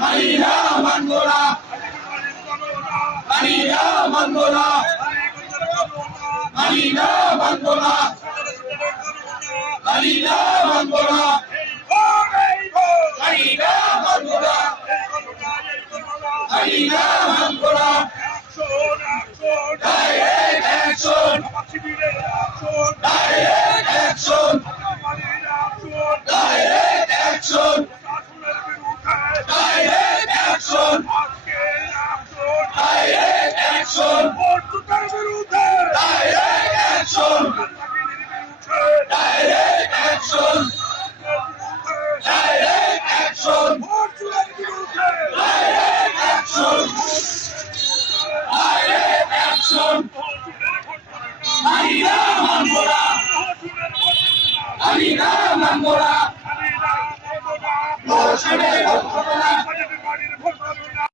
মানিনা মানগোনা মানিনা মানগোনা মানিনা মানগোনা মানিনা মানগোনা মানিনা মানগোনা মানিনা মানগোনা direct action direct action direct action direct action direct action direct action direct action direct action direct action direct action মানিনা মানগোনা মানিনা মানগোনা ধর্ষণের ঘটনা